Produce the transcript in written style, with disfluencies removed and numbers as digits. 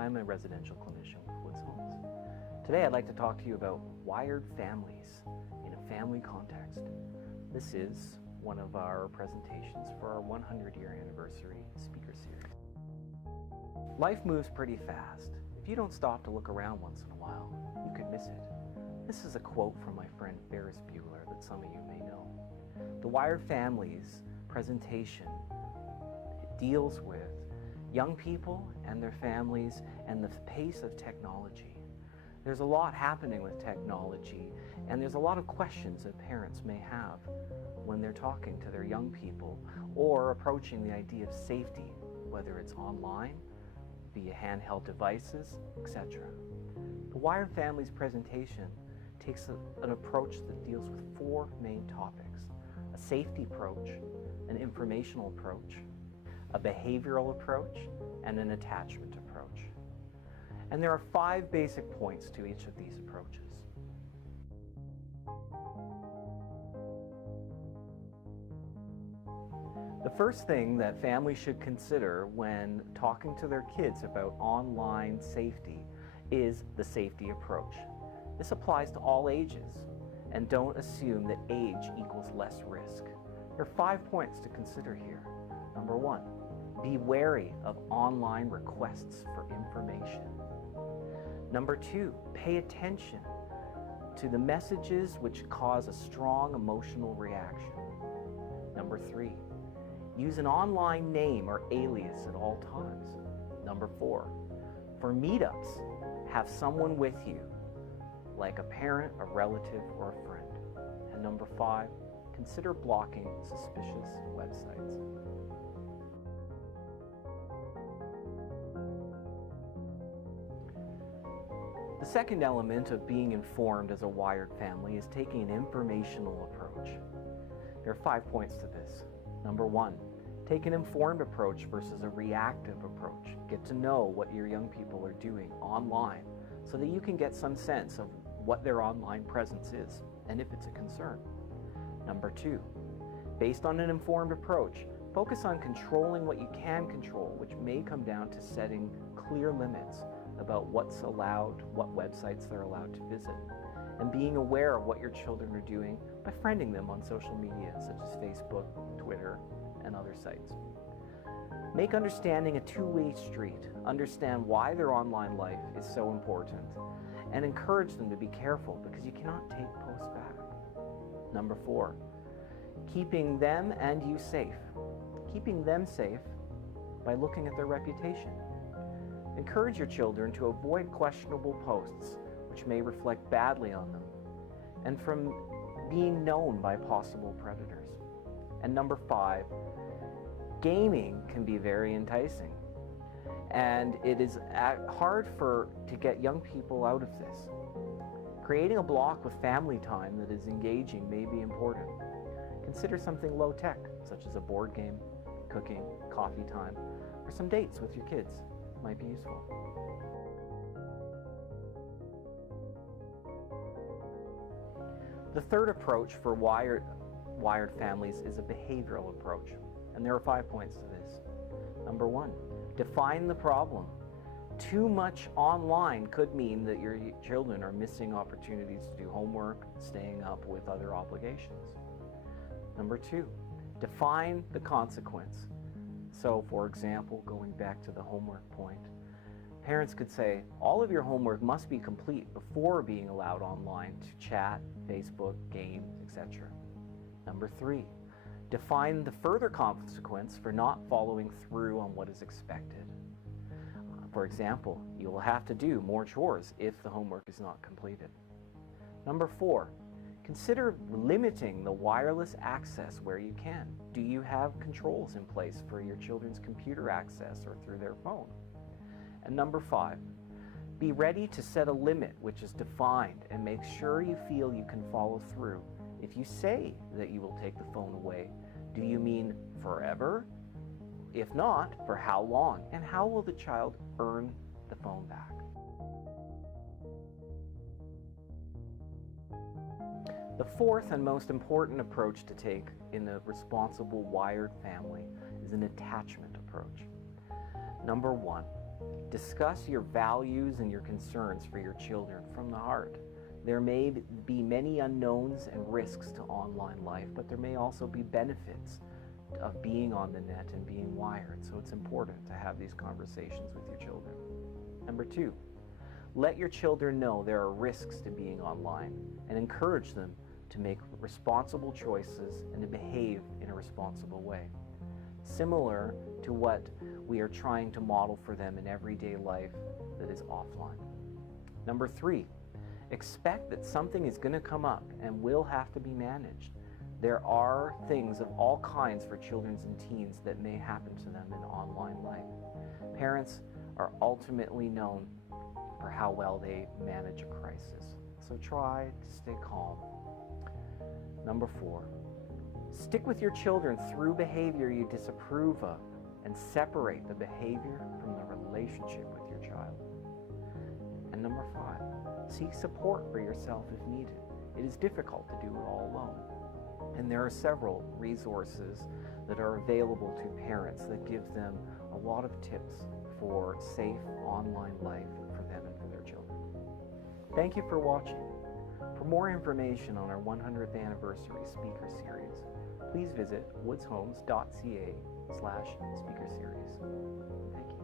I'm a residential clinician with Woods Homes. Today I'd like to talk to you about wired families in a family context. This is one of our presentations for our 100-year anniversary speaker series. Life moves pretty fast. If you don't stop to look around once in a while, you could miss it. This is a quote from my friend Ferris Bueller that some of you may know. The Wired Families presentation deals with young people and their families and the pace of technology. There's a lot happening with technology, and there's a lot of questions that parents may have when they're talking to their young people or approaching the idea of safety, whether it's online, via handheld devices, etc. The Wired Families presentation takes an approach that deals with four main topics: a safety approach, an informational approach, a behavioral approach, and an attachment approach. And there are 5 basic points to each of these approaches. The first thing that families should consider when talking to their kids about online safety is the safety approach. This applies to all ages, and don't assume that age equals less risk. There are 5 points to consider here. Number 1, be wary of online requests for information. Number 2, pay attention to the messages which cause a strong emotional reaction. Number 3, use an online name or alias at all times. Number 4, for meetups, have someone with you, like a parent, a relative, or a friend. And number 5, consider blocking suspicious websites. The second element of being informed as a wired family is taking an informational approach. There are 5 points to this. Number 1, take an informed approach versus a reactive approach. Get to know what your young people are doing online so that you can get some sense of what their online presence is and if it's a concern. Number 2, based on an informed approach, focus on controlling what you can control, which may come down to setting clear limits about what's allowed, what websites they're allowed to visit, and being aware of what your children are doing by friending them on social media such as Facebook, Twitter, and other sites. Make understanding a two-way street. Understand why their online life is so important, and encourage them to be careful because you cannot take posts back. Number 4, keeping them and you safe. Keeping them safe by looking at their reputation. Encourage your children to avoid questionable posts which may reflect badly on them and from being known by possible predators. And number 5, gaming can be very enticing, and it is hard to get young people out of this. Creating a block with family time that is engaging may be important. Consider something low-tech, such as a board game, cooking, coffee time, or some dates with your kids. Might be useful. The third approach for wired families is a behavioral approach, and there are 5 points to this. Number 1, define the problem. Too much online could mean that your children are missing opportunities to do homework, staying up with other obligations. Number 2, define the consequence. So, for example, going back to the homework point, parents could say, all of your homework must be complete before being allowed online to chat, Facebook, games, etc. Number 3, define the further consequence for not following through on what is expected. For example, you will have to do more chores if the homework is not completed. Number 4, consider limiting the wireless access where you can. Do you have controls in place for your children's computer access or through their phone? And number 5, be ready to set a limit which is defined and make sure you feel you can follow through. If you say that you will take the phone away, do you mean forever? If not, for how long? And how will the child earn the phone back? The fourth and most important approach to take in a responsible wired family is an attachment approach. Number 1, Discuss your values and your concerns for your children from the heart. There may be many unknowns and risks to online life, but there may also be benefits of being on the net and being wired, so it's important to have these conversations with your children. Number 2, let your children know there are risks to being online and encourage them to make responsible choices and to behave in a responsible way, similar to what we are trying to model for them in everyday life that is offline. Number 3, expect that something is going to come up and will have to be managed. There are things of all kinds for children and teens that may happen to them in online life. Parents are ultimately known for how well they manage a crisis, so try to stay calm. Number 4, stick with your children through behavior you disapprove of and separate the behavior from the relationship with your child. And number 5, seek support for yourself if needed. It is difficult to do it all alone. And there are several resources that are available to parents that give them a lot of tips for safe online life for them and for their children. Thank you for watching. For more information on our 100th anniversary speaker series, please visit woodshomes.ca/speaker series. Thank you.